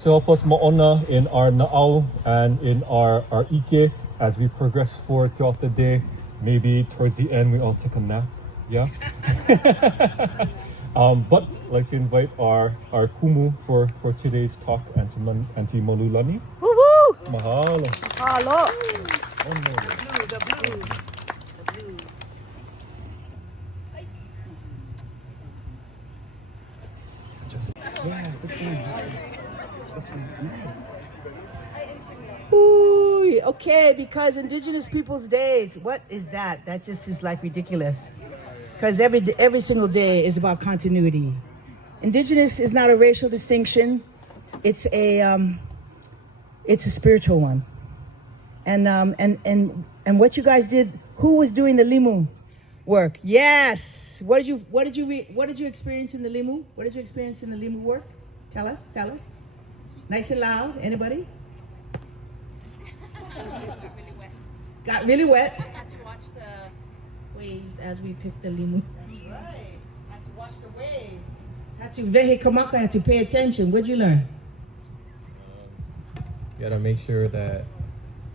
to help us ma'ona in our na'au and in our ike as we progress forward throughout the day. Maybe towards the end we all take a nap, yeah? But I'd like to invite our kumu for today's talk, Auntie Manulani. Woo-woo! Mahalo. Hello. The blue. Ooh, okay, because Indigenous Peoples Days, what is that? That just is like ridiculous. Because every single day is about continuity. Indigenous is not a racial distinction. It's a spiritual one. And what you guys did, who was doing the limu work? Yes. What did you experience in the limu? What did you experience in the limu work? Tell us. Nice and loud. Anybody? Got really wet. Had to watch the waves as we picked the limu. Right. Had to watch the waves. Had to vehe kamaka, had to pay attention. What'd you learn? You gotta make sure that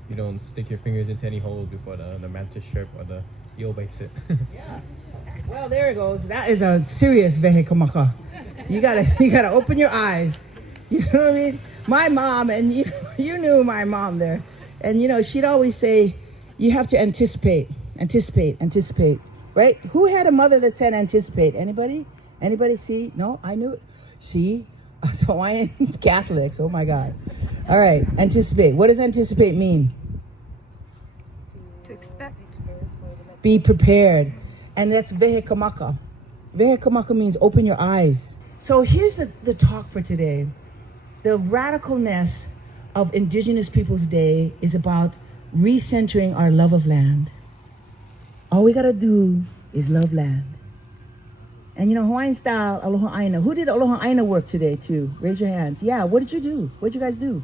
you don't stick your fingers into any holes before the mantis shrimp or the eel bites it. Yeah. Well, there it goes. That is a serious vehe kamaka. You gotta open your eyes. You know what I mean? My mom, and you knew my mom there. And she'd always say, you have to anticipate, right? Who had a mother that said anticipate? Anybody see? No, I knew it. See? Us Hawaiian Catholics, oh my God. All right, anticipate. What does anticipate mean? To expect. Be prepared. And that's vehe kamaka. Vehe kamaka means open your eyes. So here's the talk for today. The radicalness of Indigenous Peoples Day is about recentering our love of land. All we gotta do is love land. And Hawaiian style, aloha ʻāina. Who did aloha ʻāina work today too? Raise your hands. Yeah, what did you do? What did you guys do?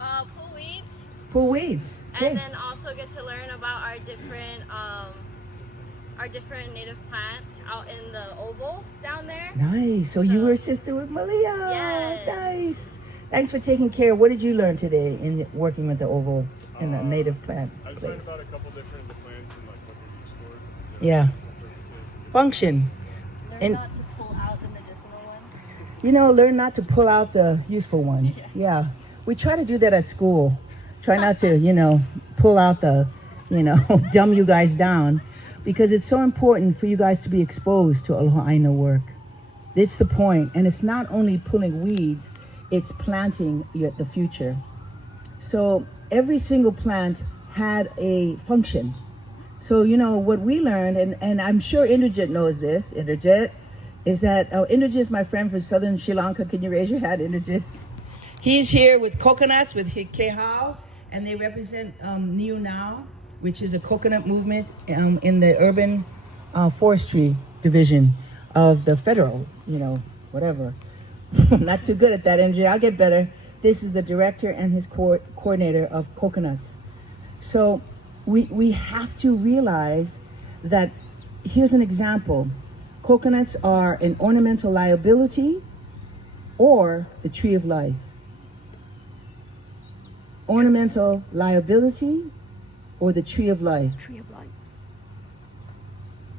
Pull weeds. Pull weeds. Okay. And then also get to learn about our different native plants out in the oval down there. Nice. So you were a sister with Malia. Yes. Nice. Thanks for taking care. What did you learn today in working with the oval in the native plant I place? learned about a couple different plants and like what they're used for. Yeah. Function. Learn not to pull out the medicinal ones. Learn not to pull out the useful ones. Yeah. We try to do that at school. Try not to, pull out the, dumb you guys down, because it's so important for you guys to be exposed to aloha ʻāina work. It's the point. And it's not only pulling weeds, it's planting the future. So every single plant had a function. So, what we learned, and I'm sure Indrajit knows this, Indrajit, is that, Indrajit is my friend from southern Sri Lanka. Can you raise your hand, Indrajit? He's here with coconuts, with Kehau, and they represent Niu Now, which is a coconut movement in the urban forestry division of the federal, whatever. I'm not too good at that, Indrajit. I'll get better. This is the director and his coordinator of coconuts. So we have to realize that, here's an example. Coconuts are an ornamental liability or the tree of life. Ornamental liability or the tree of life. Tree of life.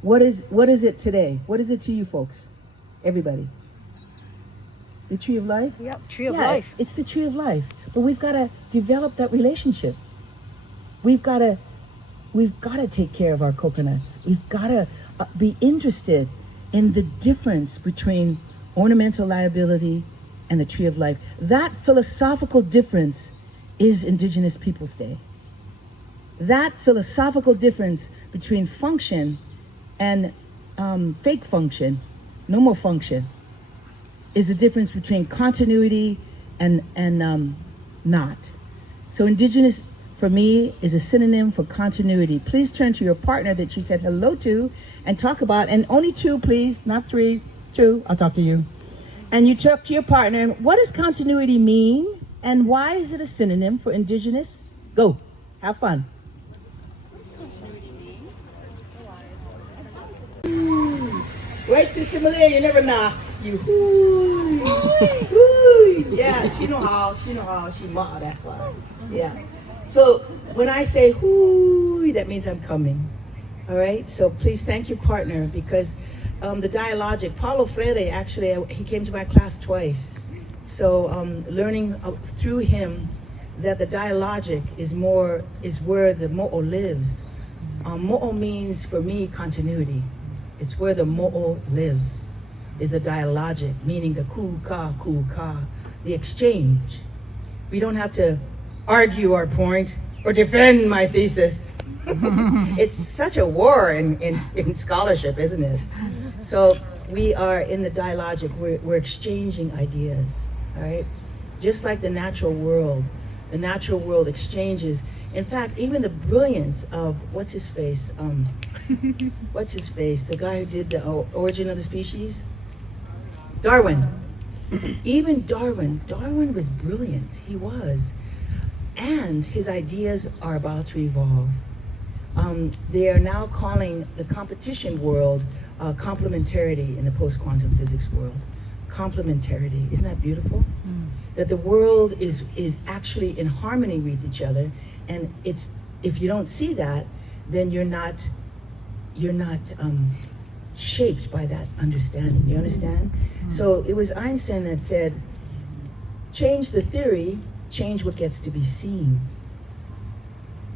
What is it today? What is it to you folks? Everybody. The tree of life? Yep, tree of life. It's the tree of life. But we've got to develop that relationship. We've got to take care of our coconuts. We've got to be interested in the difference between ornamental liability and the tree of life. That philosophical difference is Indigenous Peoples Day. That philosophical difference between function and fake function, no more function, is the difference between continuity and not. So Indigenous, for me, is a synonym for continuity. Please turn to your partner that you said hello to and talk about, and only two, please, not three, two, I'll talk to you. And you talk to your partner, what does continuity mean? And why is it a synonym for Indigenous? Go, have fun. Right, Sister Malia, you never knock. You. Yeah, she know how, she ma, that's why. Yeah. So when I say whoo, that means I'm coming. All right, so please thank your partner, because the dialogic, Paulo Freire, actually, he came to my class twice. So learning through him that the dialogic is where the mo'o lives. Mo'o means, for me, continuity. It's where the mo'o lives, is the dialogic, meaning the ku ka, the exchange. We don't have to argue our point or defend my thesis. It's such a war in scholarship, isn't it? So we are in the dialogic, we're exchanging ideas, all right? Just like the natural world exchanges. In fact, even the brilliance of, what's his face? The guy who did the Origin of the Species? Darwin. Even Darwin was brilliant, he was. And his ideas are about to evolve. They are now calling the competition world complementarity in the post-quantum physics world. Complementarity, isn't that beautiful? That the world is actually in harmony with each other, and it's, if you don't see that, then you're not shaped by that understanding. You understand? So it was Einstein that said, change the theory, change what gets to be seen.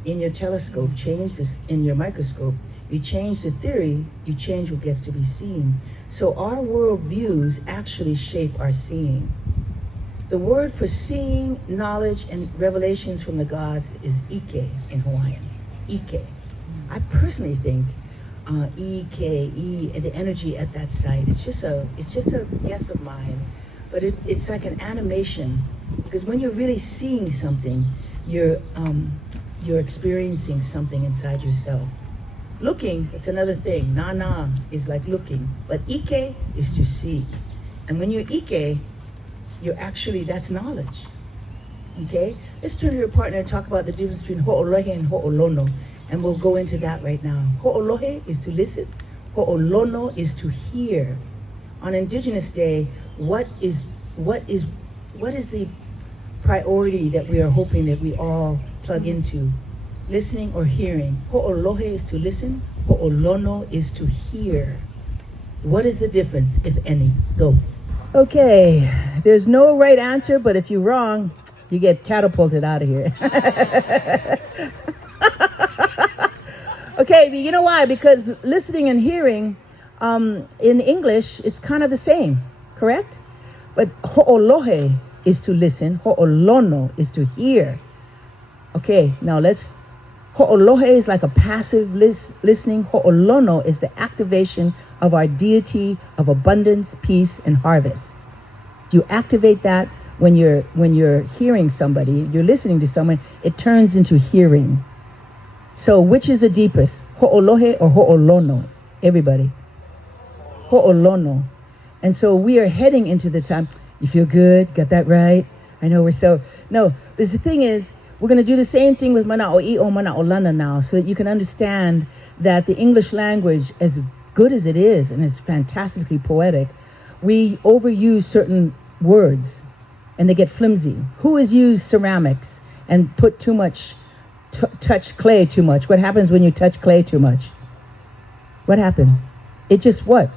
In your telescope, change this. In your microscope, you change the theory, you change what gets to be seen. So our worldviews actually shape our seeing. The word for seeing, knowledge, and revelations from the gods is ike in Hawaiian. Ike. I personally think E-K-E, the energy at that site, it's just a guess of mine, but it's like an animation, because when you're really seeing something, you're experiencing something inside yourself. Looking, it's another thing. Na is like looking, but Ike is to see. And when you're Ike, you're actually, that's knowledge. Okay? Let's turn to your partner and talk about the difference between ho'olohe and ho'olono. And we'll go into that right now. Ho'olohe is to listen. Ho'olono is to hear. On Indigenous Day, what is the priority that we are hoping that we all plug into? Listening or hearing? Ho'olohe is to listen. Ho'olono is to hear. What is the difference, if any? Go. Okay, there's no right answer, but if you're wrong, you get catapulted out of here. Okay, you know why? Because listening and hearing in English, it's kind of the same, correct? But ho'olohe is to listen, ho'olono is to hear. Okay, now ho'olohe is like a passive listening. Ho'olono is the activation of our deity of abundance, peace, and harvest. You activate that when you're hearing somebody, you're listening to someone, it turns into hearing. So which is the deepest, ho'olohe or ho'olono? Everybody. Ho'olono. And so we are heading into the time, you feel good, got that right? I know no, but the thing is, we're going to do the same thing with mana wahi'o, mana olana now, so that you can understand that the English language, as good as it is, and it's fantastically poetic, we overuse certain words, and they get flimsy. Who has used ceramics and put too much, touch clay too much? What happens when you touch clay too much? What happens? It just what?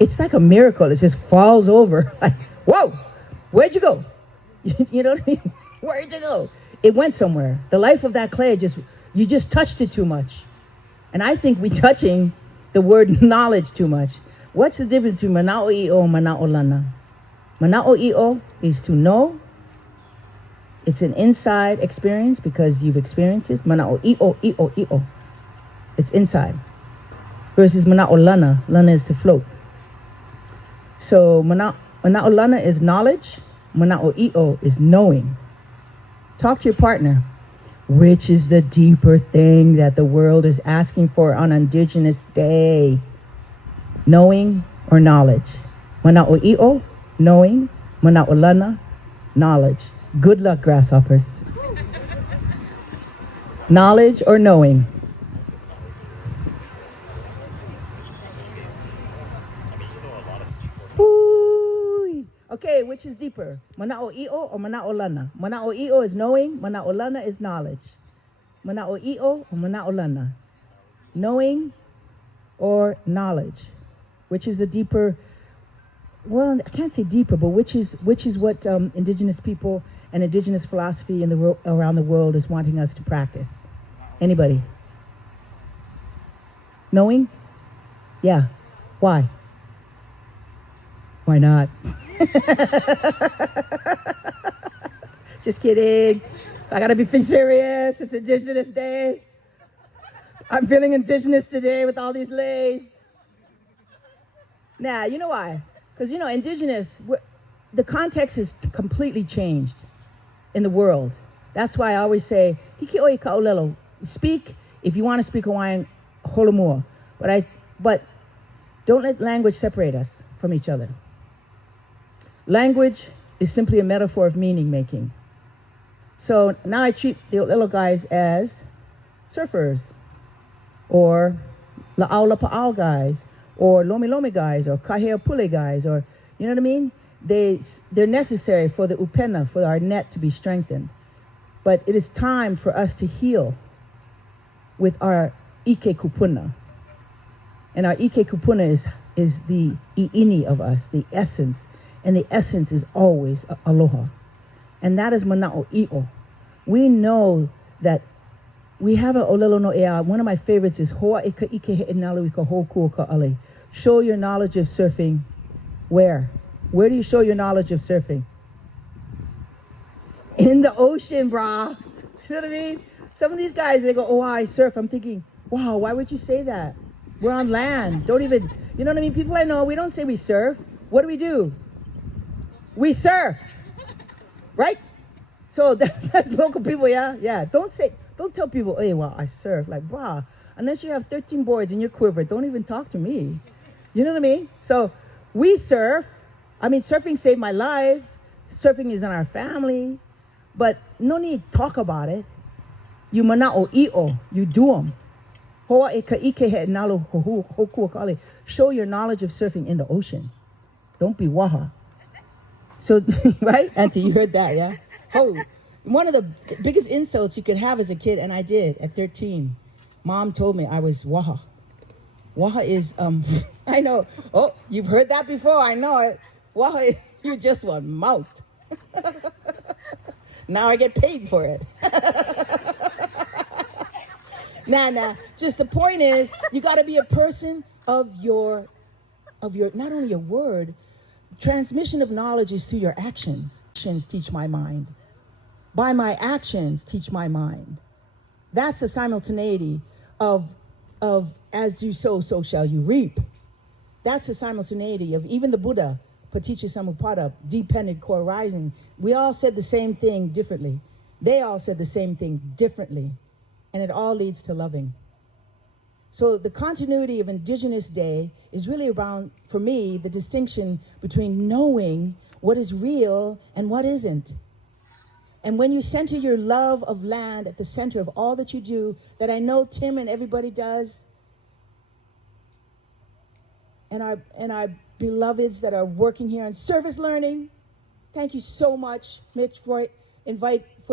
It's like a miracle. It just falls over. Like, whoa, where'd you go? You know what I mean? Where'd you go? It went somewhere. The life of that clay, you just touched it too much. And I think we're touching the word knowledge too much. What's the difference between mana wahi'o and mana olana? Mana wahi'o is to know. It's an inside experience because you've experienced it. Mana wahi'o. It's inside. Versus mana olana. Lana is to float. So mana olana is knowledge. Mana wahi'o is knowing. Talk to your partner. Which is the deeper thing that the world is asking for on Indigenous Day? Knowing or knowledge? Mana wahi'o, knowing. Mana olana, knowledge. Good luck, grasshoppers. Knowledge or knowing? Ooh. Okay, which is deeper? Mana'o'i'o or mana'olana? Mana'o'i'o is knowing, mana'olana is knowledge. Mana'o'i'o or mana'olana? Knowing or knowledge? Which is the deeper, well, I can't say deeper, but which is what indigenous people and indigenous philosophy around the world is wanting us to practice? Anybody? Knowing? Yeah. Why? Why not? Just kidding. I gotta be serious. It's Indigenous Day. I'm feeling indigenous today with all these lays. Nah, you know why? Because, indigenous, the context is completely changed in the world. That's why I always say, hiki oi ka'olelo. Speak, if you want to speak Hawaiian, holomua. But don't let language separate us from each other. Language is simply a metaphor of meaning making. So now I treat the little guys as surfers, or la'au lapa'au guys, or lomi lomi guys, or kahea pule guys, or, you know what I mean? They're necessary for the upena, for our net to be strengthened. But it is time for us to heal with our ike kupuna. And our ike kupuna is the i'ini of us, the essence. And the essence is always aloha. And that is mana'o'i'o. We know that we have an olelo no ea. One of my favorites is hoa e ka ike he nalu ka hoku ka ale. Show your knowledge of surfing. Where? Where do you show your knowledge of surfing? In the ocean, brah. You know what I mean? Some of these guys, they go, oh, I surf. I'm thinking, wow, why would you say that? We're on land. Don't even, you know what I mean? People I know, we don't say we surf. What do? We surf. Right? So that's local people, yeah? Yeah. Don't tell people, hey, well, I surf. Like, brah, unless you have 13 boards in your quiver, don't even talk to me. You know what I mean? So we surf. I mean, surfing saved my life. Surfing is in our family. But no need to talk about it. You mana'o'i'o. You do them. Hoa e ka ike he nalu hoku kale. Show your knowledge of surfing in the ocean. Don't be waha. So, right? Auntie, you heard that, yeah? Oh, one of the biggest insults you could have as a kid, and I did at 13. Mom told me I was waha. Waha is, I know. Oh, you've heard that before. I know it. Waha, you're just one mouth. Now I get paid for it. Nah. Just the point is, you got to be a person of your, not only your word. Transmission of knowledge is through your actions. Actions teach my mind. By my actions, teach my mind. That's the simultaneity of as you sow, so shall you reap. That's the simultaneity of even the Buddha, Paticca Samuppada, dependent core rising. We all said the same thing differently. They all said the same thing differently. And it all leads to loving. So the continuity of Indigenous Day is really around, for me, the distinction between knowing what is real and what isn't. And when you center your love of land at the center of all that you do, that I know Tim and everybody does, and our beloveds that are working here on service learning, thank you so much, Mitch, for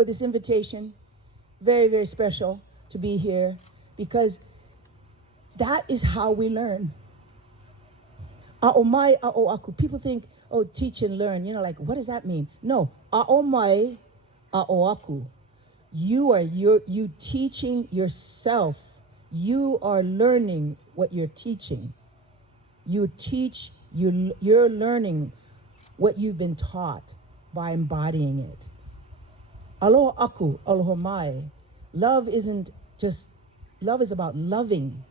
this invitation. Very, very special to be here, because that is how we learn. A'omai a'oaku. People think, oh, teach and learn. Like, what does that mean? No. A'omai a'oaku. You teaching yourself. You are learning what you're teaching. You're learning what you've been taught by embodying it. Aloha aku, aloha mai. Love is about loving.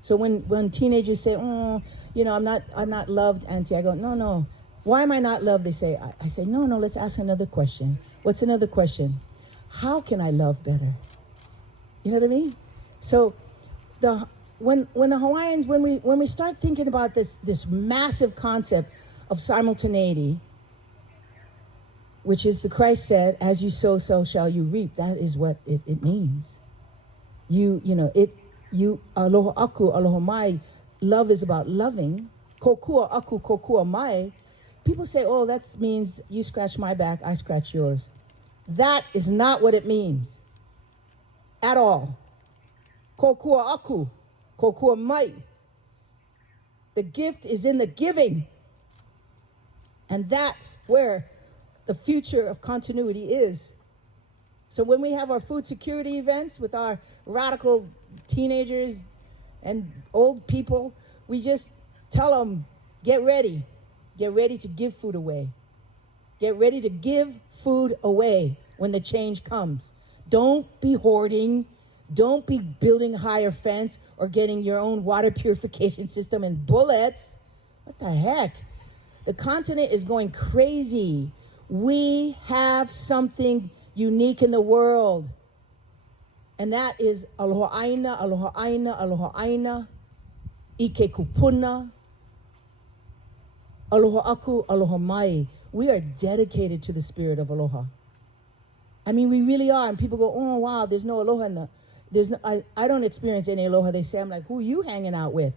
So when teenagers say, oh, I'm not loved, Auntie, I go, no. Why am I not loved? They say, I say, no, let's ask another question. What's another question? How can I love better? You know what I mean? So when the Hawaiians, when we start thinking about this massive concept of simultaneity, which is the Christ said, as you sow, so shall you reap. That is what it means. You aloha aku, aloha mai. Love is about loving. Kokua aku, kokua mai. people say, oh, that means you scratch my back, I scratch yours. That is not what it means at all. Kokua aku, kokua mai. The gift is in the giving. And that's where the future of continuity is. So when we have our food security events with our radical teenagers and old people, we just tell them, get ready to give food away. Get ready to give food away when the change comes. Don't be hoarding. Don't be building a higher fence or getting your own water purification system and bullets. What the heck? The continent is going crazy. We have something unique in the world. And that is aloha ʻāina, aloha ʻāina, aloha ʻāina, ike kupuna, aloha aku, aloha mai. We are dedicated to the spirit of aloha. I mean, we really are. And people go, oh, wow, there's no aloha in the... I don't experience any aloha. They say, I'm like, who are you hanging out with?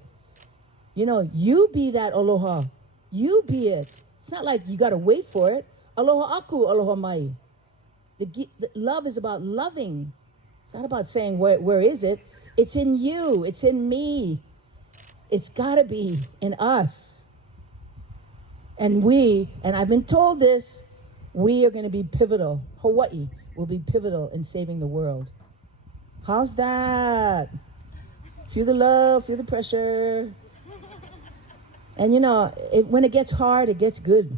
You know, you be that aloha. You be it. It's not like you got to wait for it. Aloha aku, aloha mai. The love is about loving. It's not about saying, where is it? It's in you. It's in me. It's got to be in us. And I've been told this, we are going to be pivotal. Hawaii will be pivotal in saving the world. How's that? Feel the love, feel the pressure. And you know, when it gets hard, it gets good.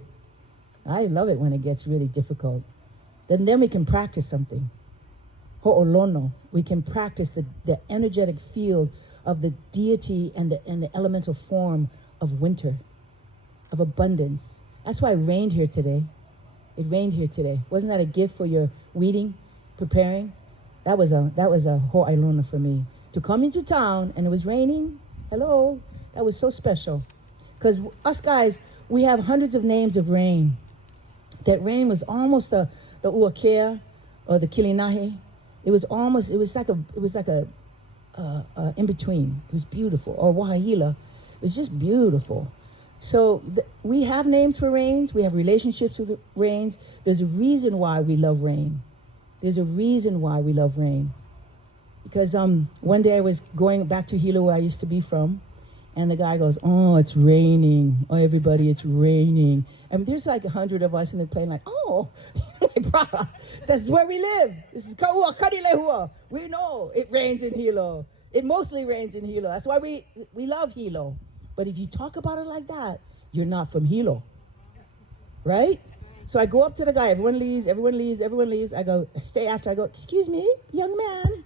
I love it when it gets really difficult. Then we can practice something. Ho'olono. We can practice the energetic field of the deity and the elemental form of winter, of abundance. That's why it rained here today. It rained here today. Wasn't that a gift for your weeding, preparing? That was a ho'ailona for me. To come into town and it was raining, hello, that was so special. Because us guys, we have hundreds of names of rain. That rain was almost the uakea or the kilinahe. It was like a in between. It was beautiful. Or wahahila. It was just beautiful. So we have names for rains. We have relationships with rains. There's a reason why we love rain. There's a reason why we love rain. Because one day I was going back to Hilo, where I used to be from, and the guy goes, oh, it's raining. Oh, everybody, it's raining. I mean, there's like 100 of us in the plane like, oh, brother, that's where we live. This is Ka'ua Kadilehua. We know it rains in Hilo. It mostly rains in Hilo. That's why we love Hilo. But if you talk about it like that, you're not from Hilo, right? So I go up to the guy, everyone leaves. I go, stay after. I go, excuse me, young man.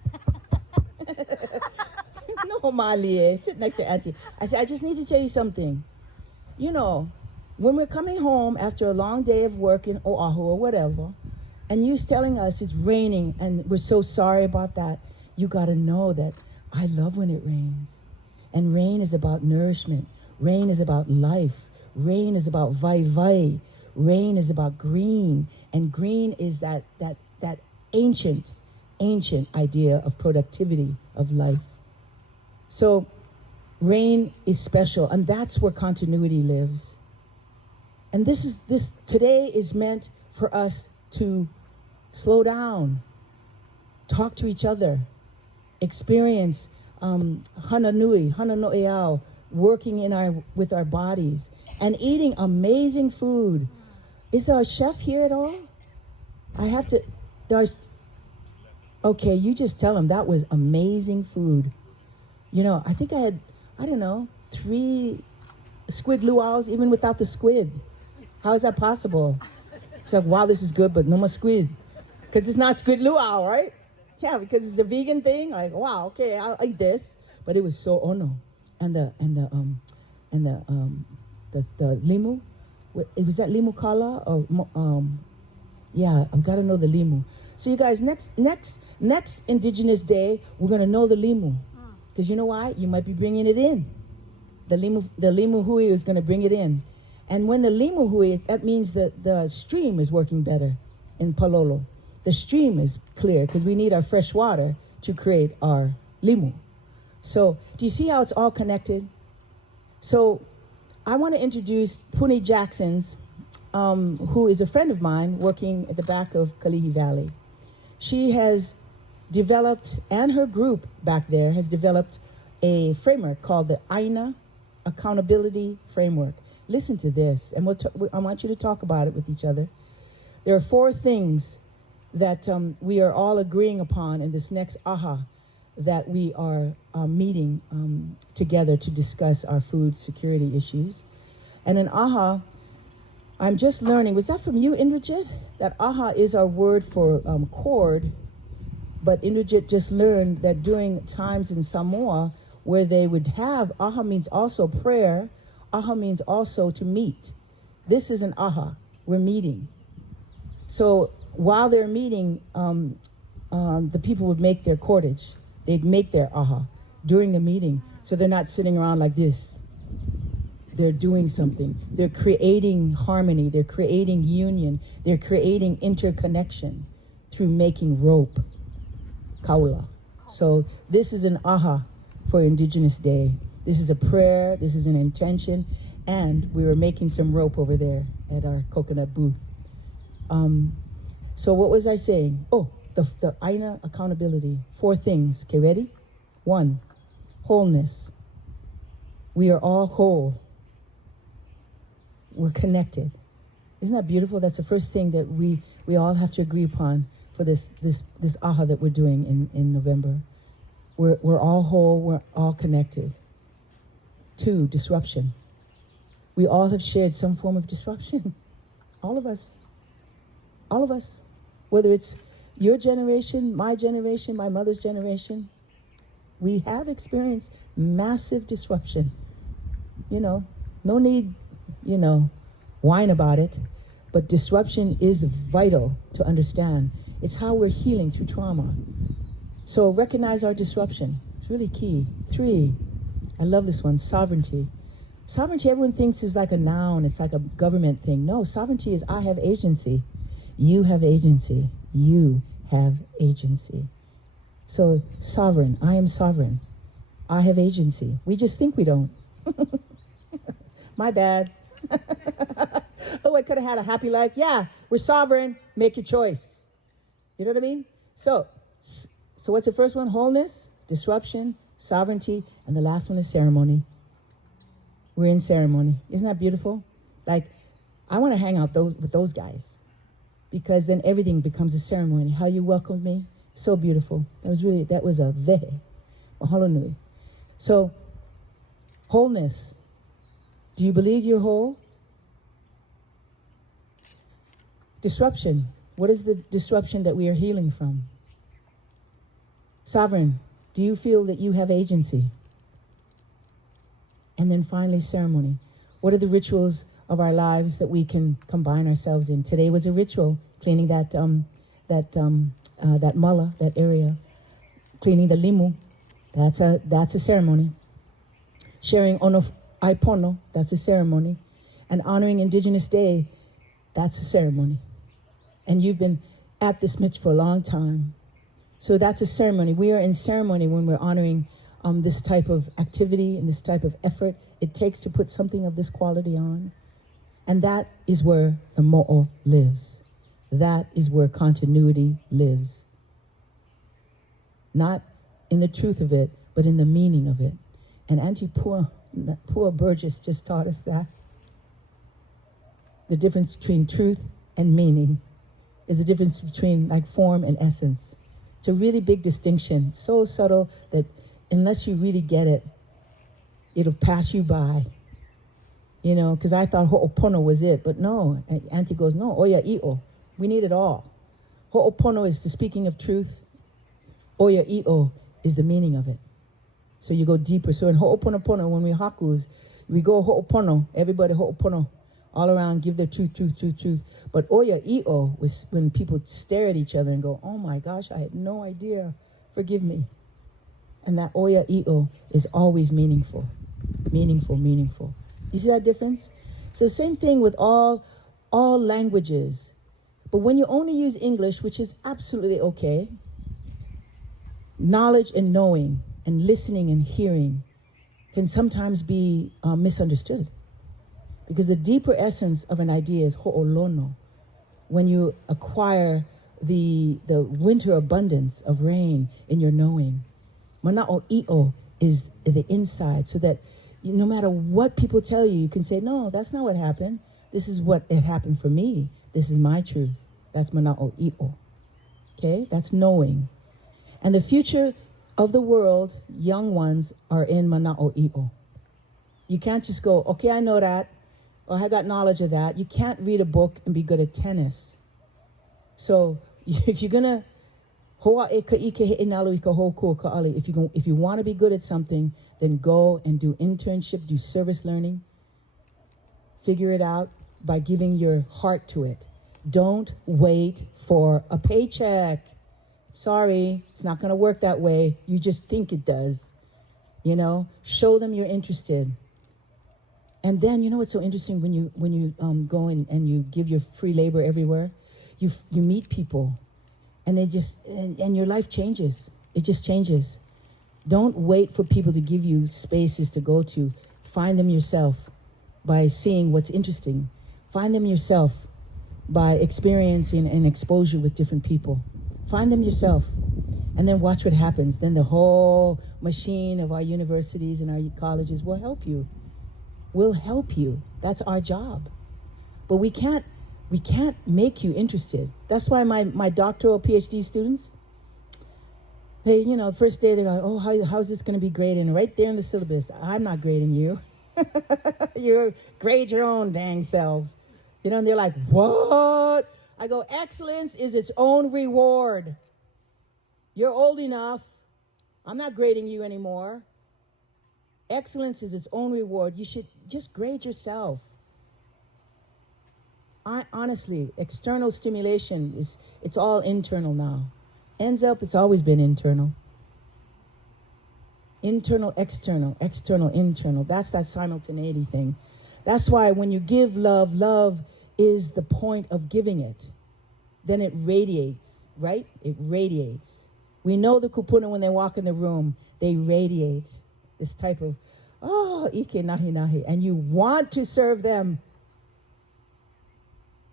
No, Malie, sit next to Auntie. I said, I just need to tell you something. You know, when we're coming home after a long day of work in Oahu or whatever, and you're telling us it's raining and we're so sorry about that, you got to know that I love when it rains. And rain is about nourishment. Rain is about life. Rain is about vai. Rain is about green. And green is that ancient idea of productivity of life. So rain is special, and that's where continuity lives. And this today is meant for us to slow down, talk to each other, experience hana no'eau, working with our bodies, and eating amazing food. Is our chef here at all? Okay, you just tell him that was amazing food. You know, I think I had, 3 squid luau's even without the squid. How is that possible? It's like, wow, this is good, but no more squid. Because it's not squid luau, right? Yeah, because it's a vegan thing. Like, wow, okay, I'll eat this. But it was so ono. And the limu, was that limu kala? Or, yeah, I've got to know the limu. So you guys, next Indigenous Day, we're going to know the limu. Because you know why? You might be bringing it in. The limu hui is going to bring it in. And when the limu hui, that means that the stream is working better in Palolo. The stream is clear because we need our fresh water to create our limu. So do you see how it's all connected? So I want to introduce Puni Jackson's who is a friend of mine working at the back of Kalihi Valley. She has developed, and her group back there has developed a framework called the ʻāina Accountability Framework. Listen to this, and I want you to talk about it with each other. There are 4 things that we are all agreeing upon in this next AHA that we are meeting together to discuss our food security issues. And in AHA, I'm just learning, was that from you, Indrajit? That AHA is our word for cord, but Indrajit just learned that during times in Samoa where they would have, AHA means also prayer, AHA means also to meet. This is an AHA, we're meeting. So while they're meeting, the people would make their cordage. They'd make their AHA during the meeting. So they're not sitting around like this. They're doing something. They're creating harmony. They're creating union. They're creating interconnection through making rope, kaula. So this is an AHA for Indigenous Day. This is a prayer. This is an intention. And we were making some rope over there at our coconut booth. So what was I saying? Oh, the ʻāina accountability. 4 things. Okay, ready? 1, wholeness. We are all whole. We're connected. Isn't that beautiful? That's the first thing that we all have to agree upon for this AHA that we're doing in November. We're all whole. We're all connected. 2, disruption. We all have shared some form of disruption. All of us. All of us. Whether it's your generation, my mother's generation, we have experienced massive disruption. No need, whine about it, but disruption is vital to understand. It's how we're healing through trauma. So recognize our disruption. It's really key. 3, I love this one, sovereignty. Sovereignty, everyone thinks is like a noun. It's like a government thing. No, sovereignty is I have agency. You have agency. You have agency. So sovereign, I am sovereign. I have agency. We just think we don't. My bad. Oh, I could have had a happy life. Yeah, we're sovereign. Make your choice. You know what I mean? So what's the first one? Wholeness, disruption, sovereignty, and the last one is ceremony. We're in ceremony. Isn't that beautiful? Like, I want to hang out with those guys, because then everything becomes a ceremony. How you welcomed me, so beautiful. That was a vehe, mahalo nui. So, wholeness. Do you believe you're whole? Disruption. What is the disruption that we are healing from? Sovereign. Do you feel that you have agency? And then finally, ceremony. What are the rituals of our lives that we can combine ourselves in? Today was a ritual, cleaning that mala, that area, cleaning the limu. That's a ceremony. Sharing ono aipono, that's a ceremony. And honoring Indigenous Day, that's a ceremony. And you've been at this, Mitch, for a long time. So that's a ceremony. We are in ceremony when we're honoring this type of activity and this type of effort it takes to put something of this quality on. And that is where the mo'o lives. That is where continuity lives. Not in the truth of it, but in the meaning of it. And Auntie Pua Burgess just taught us that. The difference between truth and meaning is the difference between like form and essence. It's a really big distinction, so subtle that unless you really get it, it'll pass you by. Because I thought ho'opono was it, but no. Auntie goes, no, oya i'o. We need it all. Ho'opono is the speaking of truth. Oya i'o is the meaning of it. So you go deeper. So in ho'oponopono, when we hakus, we go ho'opono, everybody ho'opono, all around, give their truth. But oya i'o was when people stare at each other and go, oh my gosh, I had no idea. Forgive me. And that oya i'o is always meaningful. Meaningful. You see that difference? So same thing with all languages. But when you only use English, which is absolutely okay, knowledge and knowing and listening and hearing can sometimes be misunderstood. Because the deeper essence of an idea is ho'olono. When you acquire the winter abundance of rain in your knowing. Mana'o'i'o is the inside, so that no matter what people tell you, you can say, no, that's not what happened. This is what it happened for me. This is my truth. That's mana'o'i'o. Okay, that's knowing. And the future of the world, young ones are in mana'o'i'o. You can't just go, okay, I know that, or I got knowledge of that. You can't read a book and be good at tennis. So if you're gonna, if you want to be good at something, then go and do internship, do service learning. Figure it out by giving your heart to it. Don't wait for a paycheck. Sorry, it's not going to work that way. You just think it does. You know, show them you're interested. And then, you know what's so interesting when you go and you give your free labor everywhere? You meet people, and they just and your life changes. It just changes. Don't wait for people to give you spaces to go to. Find them yourself by seeing what's interesting. Find them yourself by experiencing and exposure with different people. Find them yourself, and then watch what happens. Then the whole machine of our universities and our colleges will help you. We'll help you. That's our job. But we can't make you interested. That's why my doctoral PhD students, they, you know, first day they're like, oh, how's this going to be graded? And right there in the syllabus, I'm not grading you. You grade your own dang selves. You know, and they're like, what? I go, excellence is its own reward. You're old enough. I'm not grading you anymore. Excellence is its own reward. You should just grade yourself. Honestly, external stimulation it's all internal now. Ends up, it's always been internal. Internal, external, external, internal. That's that simultaneity thing. That's why when you give love, love is the point of giving it. Then it radiates, right? It radiates. We know the kupuna when they walk in the room, they radiate this type of, oh, ike nahi nahi. And you want to serve them.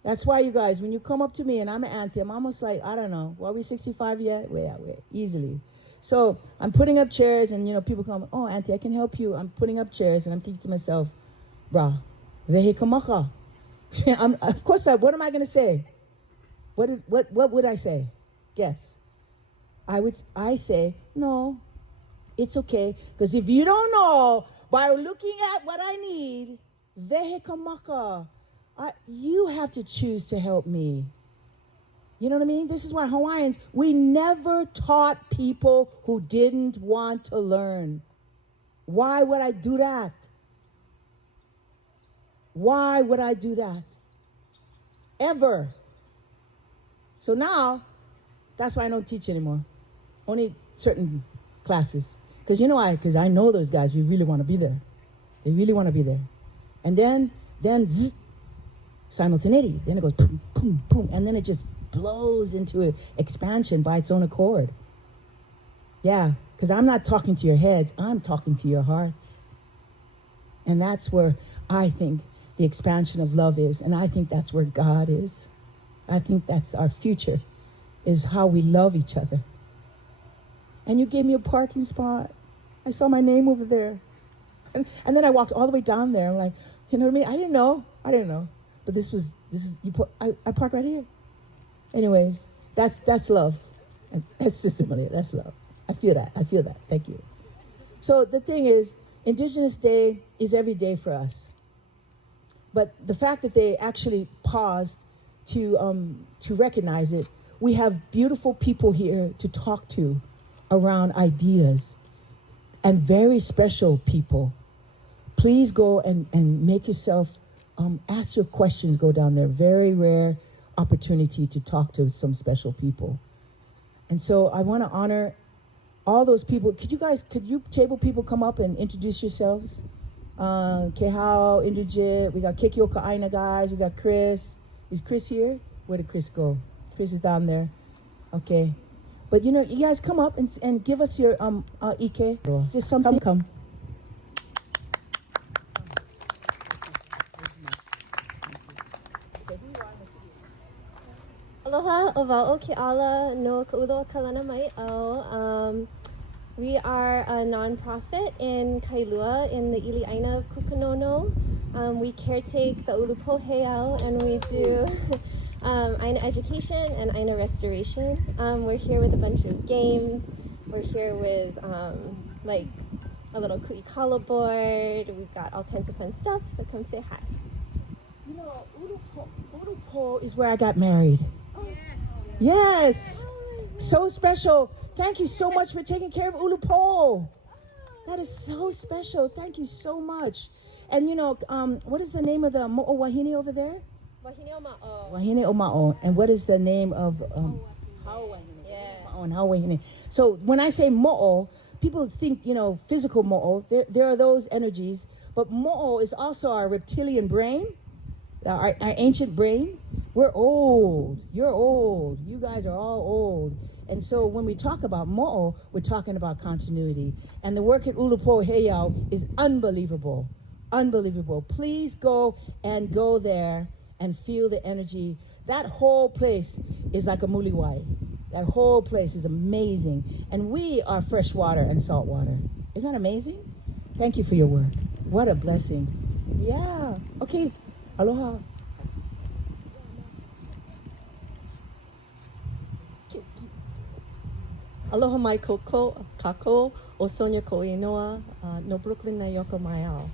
That's why, you guys, when you come up to me and I'm an auntie, I'm almost like, I don't know, are we 65 yet? We're easily. So I'm putting up chairs and, you know, people come, oh, auntie, I can help you. I'm putting up chairs and I'm thinking to myself, brah, vehe kamaka. Of course, what am I going to say? What would I say? Guess. I say, no, it's okay. Because if you don't know, by looking at what I need, vehe kamaka, you have to choose to help me. You know what I mean? This is why Hawaiians, we never taught people who didn't want to learn. Why would I do that? Why would I do that? Ever. So now, that's why I don't teach anymore. Only certain classes. Because you know why? Because I know those guys who really want to be there. They really want to be there. And then zzz, simultaneity. Then it goes boom, boom, boom. And then it just blows into an expansion by its own accord. Yeah, because I'm not talking to your heads. I'm talking to your hearts. And that's where I think the expansion of love is. And I think that's where God is. I think that's our future, is how we love each other. And you gave me a parking spot. I saw my name over there. And then I walked all the way down there. I'm like, you know what I mean? I didn't know. But this is I parked right here. Anyways, that's love. That's systematically, that's love. I feel that. Thank you. So the thing is, Indigenous Day is every day for us. But the fact that they actually paused to recognize it, we have beautiful people here to talk to around ideas, and very special people. Please go and make yourself, ask your questions, go down there. Very rare opportunity to talk to some special people. And so I want to honor all those people. Could you table people come up and introduce yourselves? Kehao, Indrajit, we got Aloha ʻāina guys, we got Chris. Is Chris here? Where did Chris go? Chris is down there. Okay. But you know, you guys come up and give us your ike. It's just something. Come. Ma'ova'o Ke'ala no Ka'uloa Kalana Mai'au. We are a nonprofit in Kailua in the ʻili ʻāina of Kukanono. We caretake the ulupo heiau and we do ʻāina education and ʻāina restoration. We're here with a bunch of games. We're here with like a little ku'ikala board. We've got all kinds of fun stuff, so come say hi. You know, Ulupo is where I got married. Yes. So special. Thank you so much for taking care of Ulupo. That is so special. Thank you so much. And you know, what is the name of the mo'o wahine over there? Wahine o ma'o. Wahine o ma'o. And what is the name of Hawaiian? Yeah. Ma'o and Hawaiian. So when I say mo'o, people think, you know, physical mo'o. There are those energies. But mo'o is also our reptilian brain, our ancient brain. We're old. You're old. You guys are all old. And so when we talk about mo'o, we're talking about continuity. And the work at Ulupo Heiau is unbelievable. Unbelievable. Please go there and feel the energy. That whole place is like a muliwai. That whole place is amazing. And we are fresh water and salt water. Isn't that amazing? Thank you for your work. What a blessing. Yeah. Okay. Aloha. Aloha mai koko kako o Sonia Koinoa no Brooklyn na Yoko Maiao.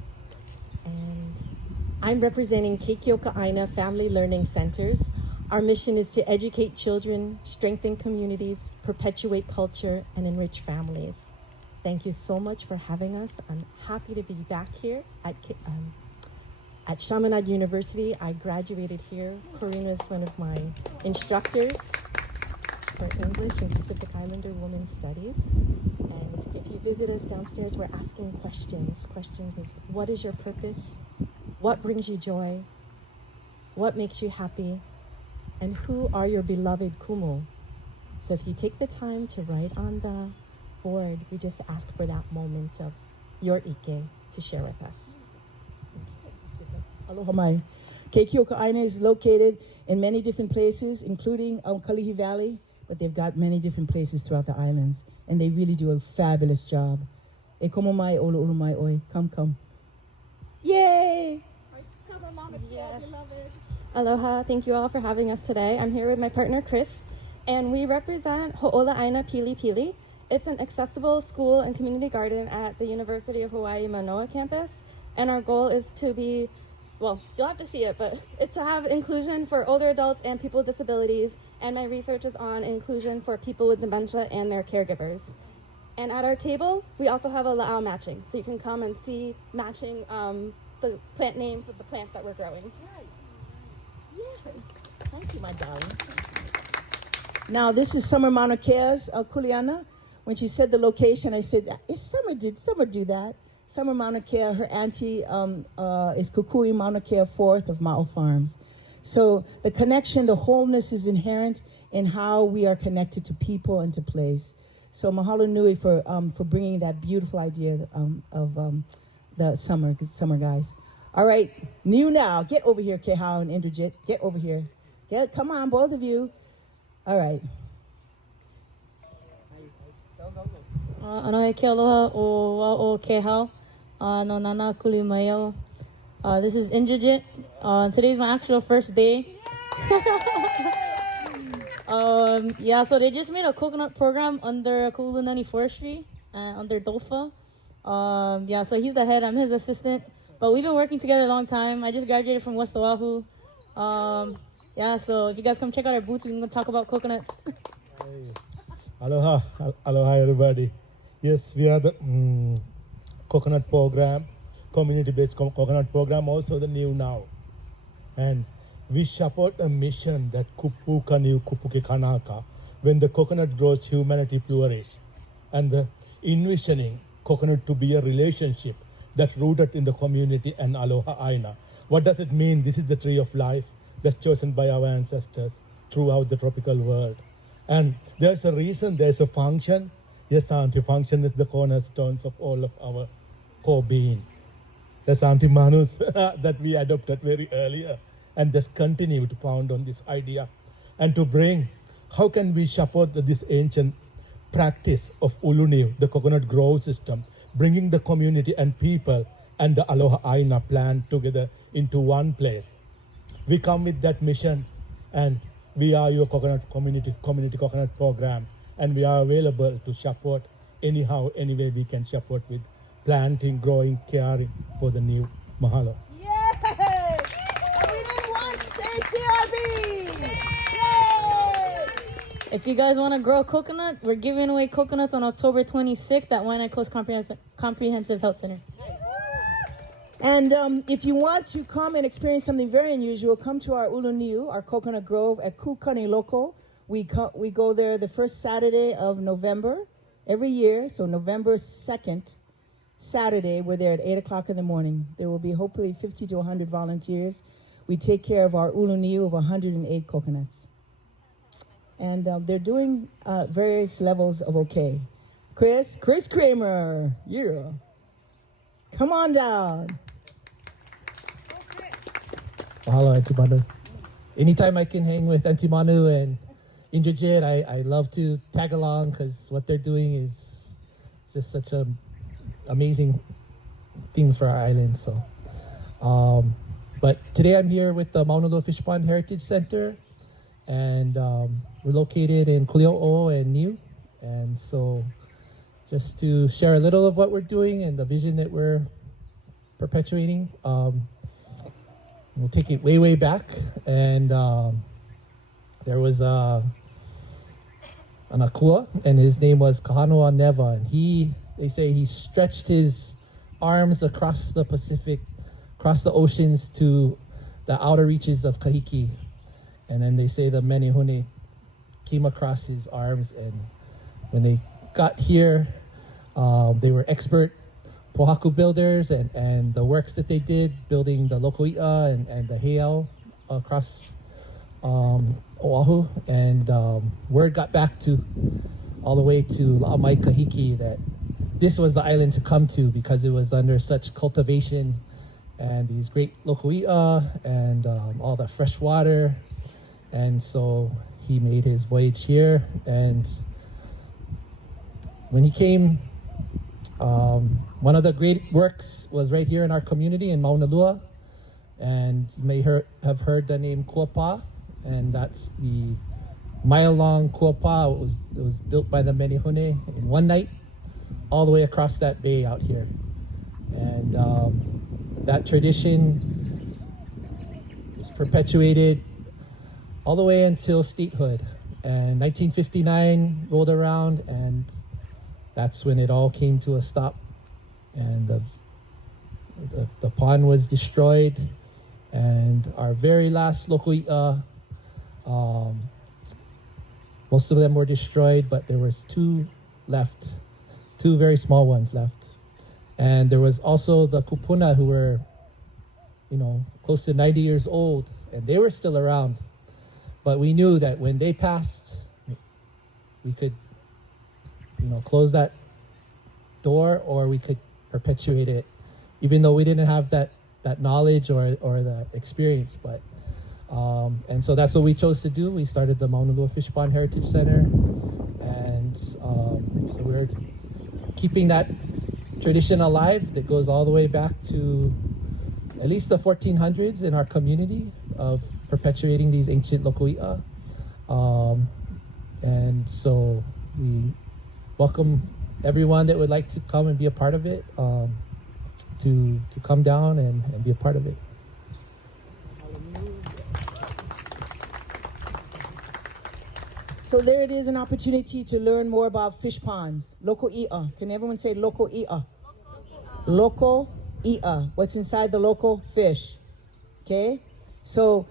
And I'm representing Keikioka ʻāina Family Learning Centers. Our mission is to educate children, strengthen communities, perpetuate culture, and enrich families. Thank you so much for having us. I'm happy to be back here at Chaminade University. I graduated here. Corinne was one of my instructors for English and Pacific Islander Women's Studies. And if you visit us downstairs, we're asking questions. Questions is, what is your purpose? What brings you joy? What makes you happy? And who are your beloved kumu? So if you take the time to write on the board, we just ask for that moment of your ike to share with us. Aloha mai. Keikioka ʻāina is located in many different places, including Kalihi Valley, but they've got many different places throughout the islands, and they really do a fabulous job. E komo mai, olo olo mai oi. Come. Yay! My summer mama, Yes. beloved. Aloha, thank you all for having us today. I'm here with my partner Chris, and we represent Ho'ola ʻāina Pili Pili. It's an accessible school and community garden at the University of Hawaii Manoa campus, and our goal is to be, well, you'll have to see it, but it's to have inclusion for older adults and people with disabilities, and my research is on inclusion for people with dementia and their caregivers. And at our table, we also have a la'au matching, so you can come and see matching the plant names with the plants that we're growing. Yes. Thank you, my darling. Now, this is Summer Mauna Kea's Kuleana. When she said the location, I said, "Is Summer do that?" Summer Mauna Kea, her auntie is Kukui Mauna Kea IV of Ma'o Farms. So the connection, the wholeness is inherent in how we are connected to people and to place. So mahalo nui for bringing that beautiful idea of the summer guys. All right, new now. Get over here, Kehao and Indrajit. Get over here. Come on, both of you. All right. Anoe ke aloha o Kehao, no Nana Kuli Mayo. This is Indrajit. Today's my actual first day. So they just made a coconut program under Ku'ulunani Forestry, under DOFA. So he's the head, I'm his assistant. But we've been working together a long time. I just graduated from West Oahu. So if you guys come check out our booths, we can go talk about coconuts. Aloha everybody. Yes, we are the coconut program, community-based coconut program, also the new now. And we support a mission that kupu kaniu kupuke kanaka, when the coconut grows, humanity flourish. And the envisioning coconut to be a relationship that's rooted in the community and aloha ʻāina. What does it mean? This is the tree of life that's chosen by our ancestors throughout the tropical world. And there's a reason, there's a function. Yes, Auntie, function is the cornerstones of all of our core being. That's Auntie Manu's that we adopted very earlier and just continue to pound on this idea and to bring how can we support this ancient practice of Uluniu, the coconut grove system, bringing the community and people and the Aloha ʻāina plan together into one place. We come with that mission, and we are your coconut community coconut program, and we are available to support anyhow, any way we can support with planting, growing, caring for the new. Mahalo. Yay! And we didn't want to say CRB! Yay! If you guys want to grow coconut, we're giving away coconuts on October 26th at Waianae Coast Comprehensive Health Center. And if you want to come and experience something very unusual, come to our Uluniu, our coconut grove at Kukani Loko. We go there the first Saturday of November every year. So November 2nd, Saturday, we're there at 8 o'clock in the morning. There will be hopefully 50 to 100 volunteers. We take care of our Uluniu of 108 coconuts. And they're doing various levels of okay. Chris Kramer, yeah. Come on down. Mahalo, Auntie Manu. Anytime I can hang with Auntie Manu and Indrajit, I love to tag along because what they're doing is just such amazing things for our island. So, but today I'm here with the Maunalua Fish Pond Heritage Center, and we're located in Kuli'o'o and Niu. And so just to share a little of what we're doing and the vision that we're perpetuating. We'll take it way back, and there was an akua, and his name was Kahanoa Neva, and they say he stretched his arms across the Pacific, across the oceans to the outer reaches of Kahiki, and then they say the Menehune came across his arms, and when they got here, they were expert Pohaku builders, and the works that they did, building the lokoi'a and the heiau across Oahu, and word got back all the way to La'amai Kahiki that this was the island to come to because it was under such cultivation and these great lokoi'a and all the fresh water. And so he made his voyage here, and when he came, one of the great works was right here in our community in Maunalua, and you may have heard the name Kuapa, and that's the mile-long Kuapa. It was built by the Menehune in one night, all the way across that bay out here. And that tradition was perpetuated all the way until statehood. And 1959 rolled around, and that's when it all came to a stop, and the pond was destroyed, and our very last lokoi'a, most of them were destroyed, but there was two left, two very small ones left. And there was also the kupuna who were, close to 90 years old, and they were still around. But we knew that when they passed, we could close that door, or we could perpetuate it, even though we didn't have that knowledge or the experience. But and so that's what we chose to do. We started the Maunalua Fish Pond Heritage Center, and so we're keeping that tradition alive that goes all the way back to at least the 1400s in our community of perpetuating these ancient lokoi'a. And so we welcome everyone that would like to come and be a part of it, to come down and be a part of it. So there it is, an opportunity to learn more about fish ponds. Lokoi'a. Can everyone say lokoi'a? Lokoi'a. What's inside the loko? Fish. Okay? So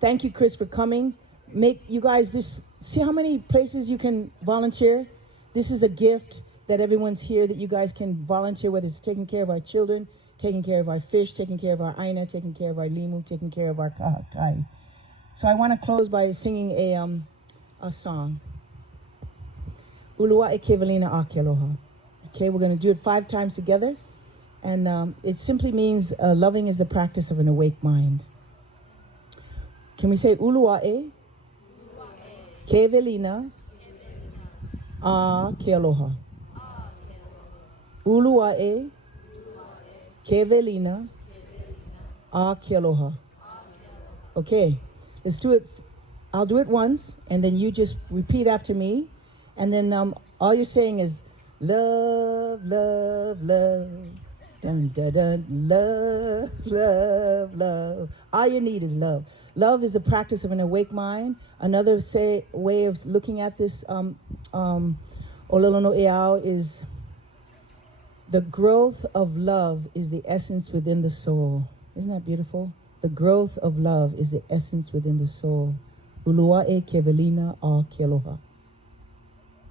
thank you, Chris, for coming. Make you guys see how many places you can volunteer. This is a gift that everyone's here, that you guys can volunteer, whether it's taking care of our children, taking care of our fish, taking care of our ʻāina, taking care of our limu, taking care of our kahakai. So I want to close by singing a song. Ulua e kevalina ake aloha. Okay, we're going to do it 5 times together. And it simply means loving is the practice of an awake mind. Can we say ulua e Kevelina, a ke aloha. Uluae, kevelina, a ke aloha. Okay, let's do it. I'll do it once, and then you just repeat after me. And then all you're saying is, love, love, love. Dun, dun, dun, love, love, love. All you need is love. Love is the practice of an awake mind. Another way of looking at this Olelo no Eao is the growth of love is the essence within the soul. Isn't that beautiful? The growth of love is the essence within the soul. Uluae kevelina a ke aloha.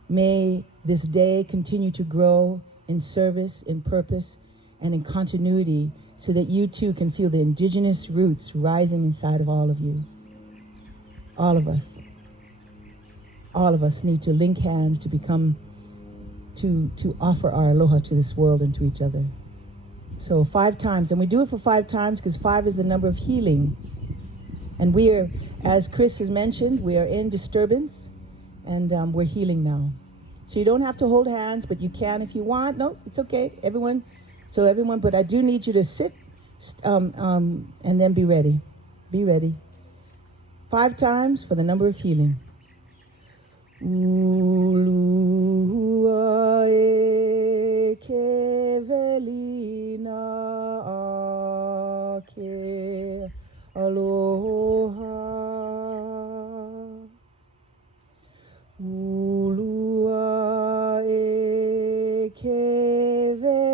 May this day continue to grow in service, in purpose, and in continuity so that you too can feel the indigenous roots rising inside of all of you. All of us. All of us need to link hands to become, to offer our aloha to this world and to each other. So 5 times, and we do it for 5 times because 5 is the number of healing. And we are, as Chris has mentioned, we are in disturbance and we're healing now. So you don't have to hold hands, but you can if you want. No, it's okay, everyone. So everyone, but I do need you to sit and then be ready. Be ready. 5 times for the number of healing. Uluae kevelina ake aloha. Uluae kevelina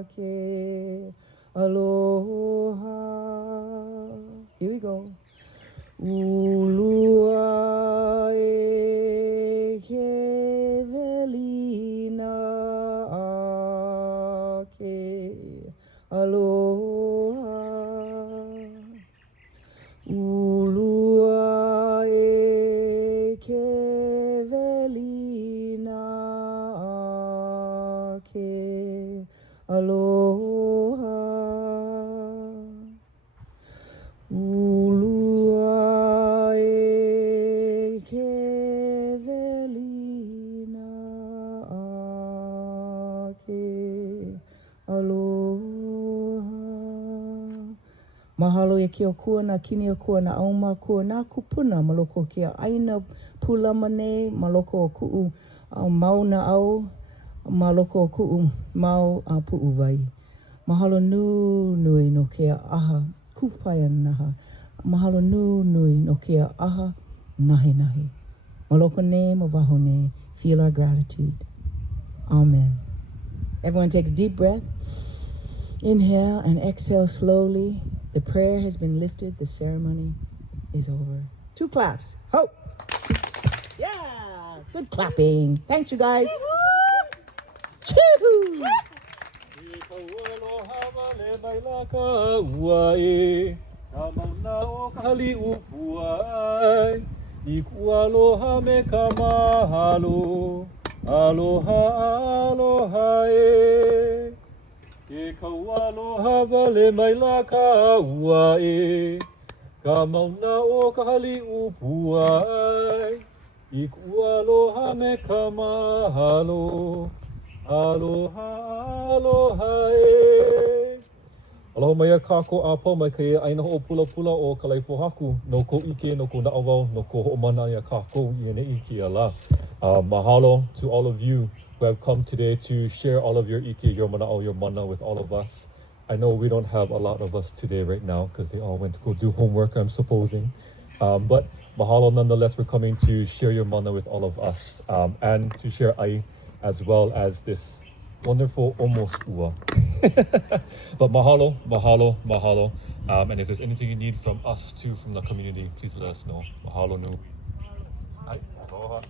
ake aloha. Here we go. Uluae kevelina ake aloha. Uluae kevelina ake aloha. Uluae kevelina ake aloha. Mahalo e kia kua na kini o kua na auma kua na kupuna maloko kia ʻāina pulama nei maloko o kuʻu mau na au maloko o kuʻu mau puʻu wai. Mahalo nui no kia aha kupaia naha. Mahalo nui no kia aha nahi nahi. Maloko nei ma waho nei. Feel our gratitude. Amen. Everyone take a deep breath. Inhale and exhale slowly. The prayer has been lifted. The ceremony is over. 2 claps. Ho! Yeah! Good clapping. Thanks, you guys. Choo! Aloha me ka mahalo. Aloha aloha e. Ke kaualoha wale mai la ka ua e. Ka mauna o ka hali upuai. I aloha me ka mahalo. Aloha aloha e. Aloha mai kako a pau mai ka ʻāina hoʻopula o Kalaepōhaku. No ko ike, no ko naʻawau, no ko hoʻomana ia kako I neʻi ki a la. Mahalo to all of you who have come today to share all of your ike, your mana'o, your mana with all of us. I know we don't have a lot of us today right now because they all went to go do homework, I'm supposing. But mahalo nonetheless for coming to share your mana with all of us and to share ai as well as this wonderful almost ua. But mahalo, mahalo, mahalo. And if there's anything you need from us too, from the community, please let us know. Mahalo nu. Aloha.